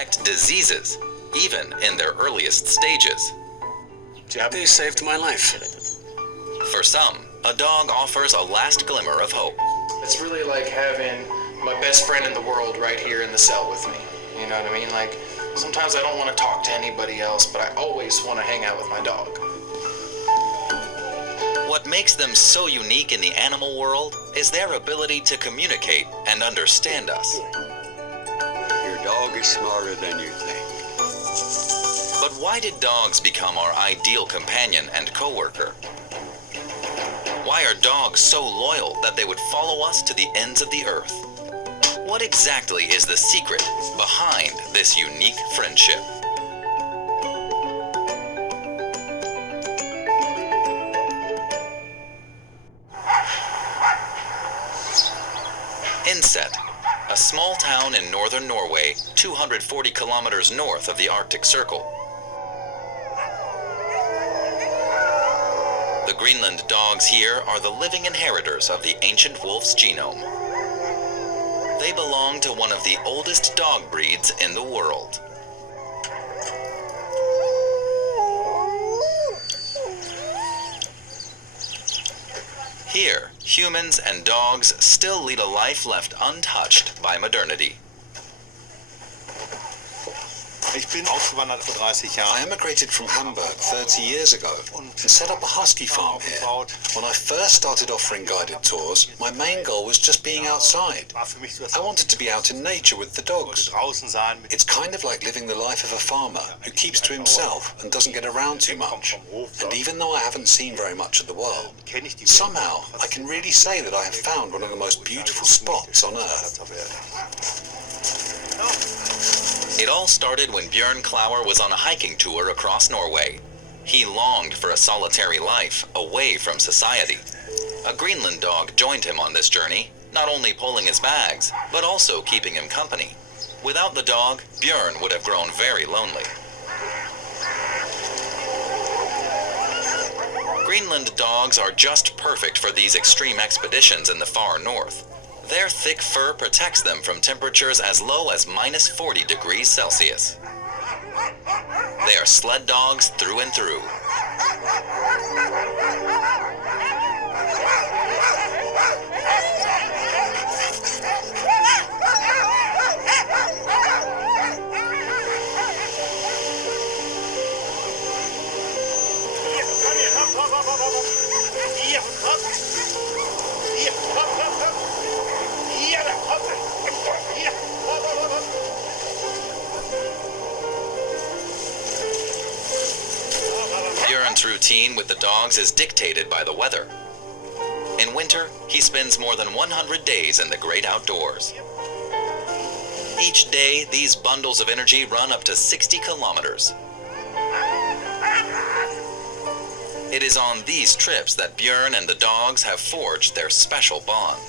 detect diseases, even in their earliest stages. They saved my life. For some, a dog offers a last glimmer of hope. It's really like having my best friend in the world right here in the cell with me. You know what I mean? Like, sometimes I don't want to talk to anybody else, but I always want to hang out with my dog. What makes them so unique in the animal world is their ability to communicate and understand us. Your dog is smarter than you think. But why did dogs become our ideal companion and coworker? Why are dogs so loyal that they would follow us to the ends of the earth? What exactly is the secret behind this unique friendship? Inset, a small town in northern Norway, 240 kilometers north of the Arctic Circle. The Greenland dogs here are the living inheritors of the ancient wolf's genome. They belong to one of the oldest dog breeds in the world. Here, humans and dogs still lead a life left untouched by modernity. Ich bin ausgewandert vor 30 Jahren. I emigrated from Hamburg 30 years ago and set up a husky farm here. When I first started offering guided tours, my main goal was just being outside. I wanted to be out in nature with the dogs. It's kind of like living the life of a farmer who keeps to himself and doesn't get around too much. And even though I haven't seen very much of the world, somehow I can really say that I have found one of the most beautiful spots on Earth. It all started when Björn Klauer was on a hiking tour across Norway. He longed for a solitary life, away from society. A Greenland dog joined him on this journey, not only pulling his bags, but also keeping him company. Without the dog, Björn would have grown very lonely. Greenland dogs are just perfect for these extreme expeditions in the far north. Their thick fur protects them from temperatures as low as minus 40 degrees Celsius. They are sled dogs through and through. Björn's routine with the dogs is dictated by the weather. In winter, he spends more than 100 days in the great outdoors. Each day, these bundles of energy run up to 60 kilometers. It is on these trips that Björn and the dogs have forged their special bond.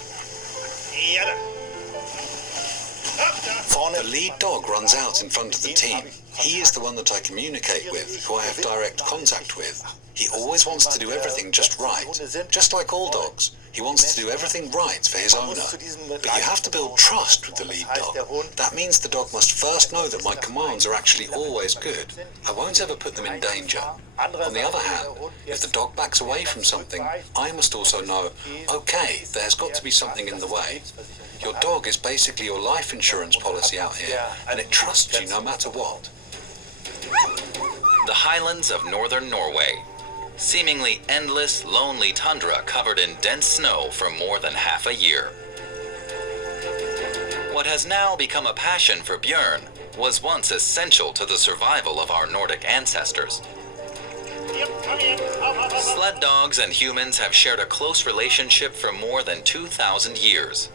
The lead dog runs out in front of the team. He is the one that I communicate with, who I have direct contact with. He always wants to do everything just right, just like all dogs. He wants to do everything right for his owner. But you have to build trust with the lead dog. That means the dog must first know that my commands are actually always good. I won't ever put them in danger. On the other hand, if the dog backs away from something, I must also know, okay, there's got to be something in the way. Your dog is basically your life insurance policy out here, and it trusts you no matter what. The highlands of northern Norway. Seemingly endless, lonely tundra covered in dense snow for more than half a year. What has now become a passion for Björn was once essential to the survival of our Nordic ancestors. Sled dogs and humans have shared a close relationship for more than 2,000 years.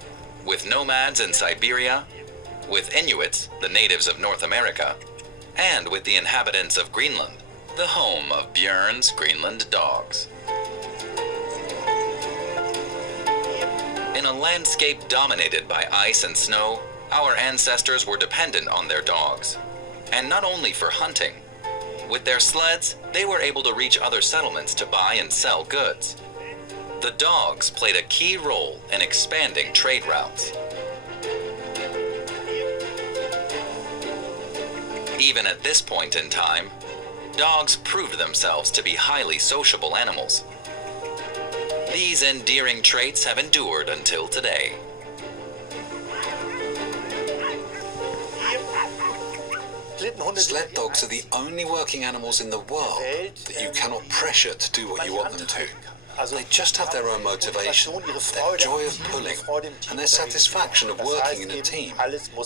With nomads in Siberia, with Inuits, the natives of North America, and with the inhabitants of Greenland, the home of Björn's Greenland dogs. In a landscape dominated by ice and snow, our ancestors were dependent on their dogs. And not only for hunting. With their sleds, they were able to reach other settlements to buy and sell goods. The dogs played a key role in expanding trade routes. Even at this point in time, dogs proved themselves to be highly sociable animals. These endearing traits have endured until today. Sled dogs are the only working animals in the world that you cannot pressure to do what you want them to. They just have their own motivation, their joy of pulling, and their satisfaction of working in a team.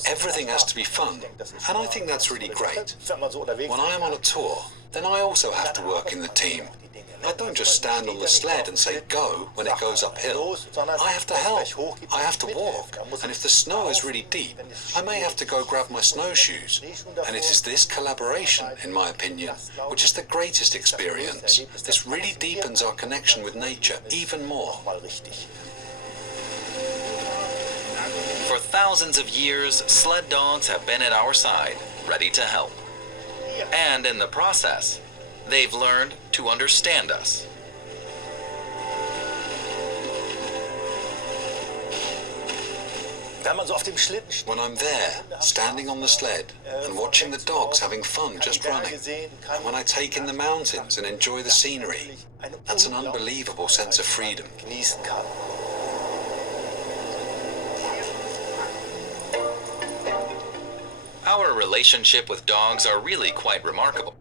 Everything has to be fun, and I think that's really great. When I am on a tour, then I also have to work in the team. I don't just stand on the sled and say go when it goes uphill. I have to help. I have to walk. And if the snow is really deep, I may have to go grab my snowshoes. And it is this collaboration, in my opinion, which is the greatest experience. This really deepens our connection with nature even more. For thousands of years, sled dogs have been at our side, ready to help. And in the process, they've learned to understand us. When I'm there, standing on the sled, and watching the dogs having fun just running, and when I take in the mountains and enjoy the scenery, that's an unbelievable sense of freedom. Our relationship with dogs are really quite remarkable.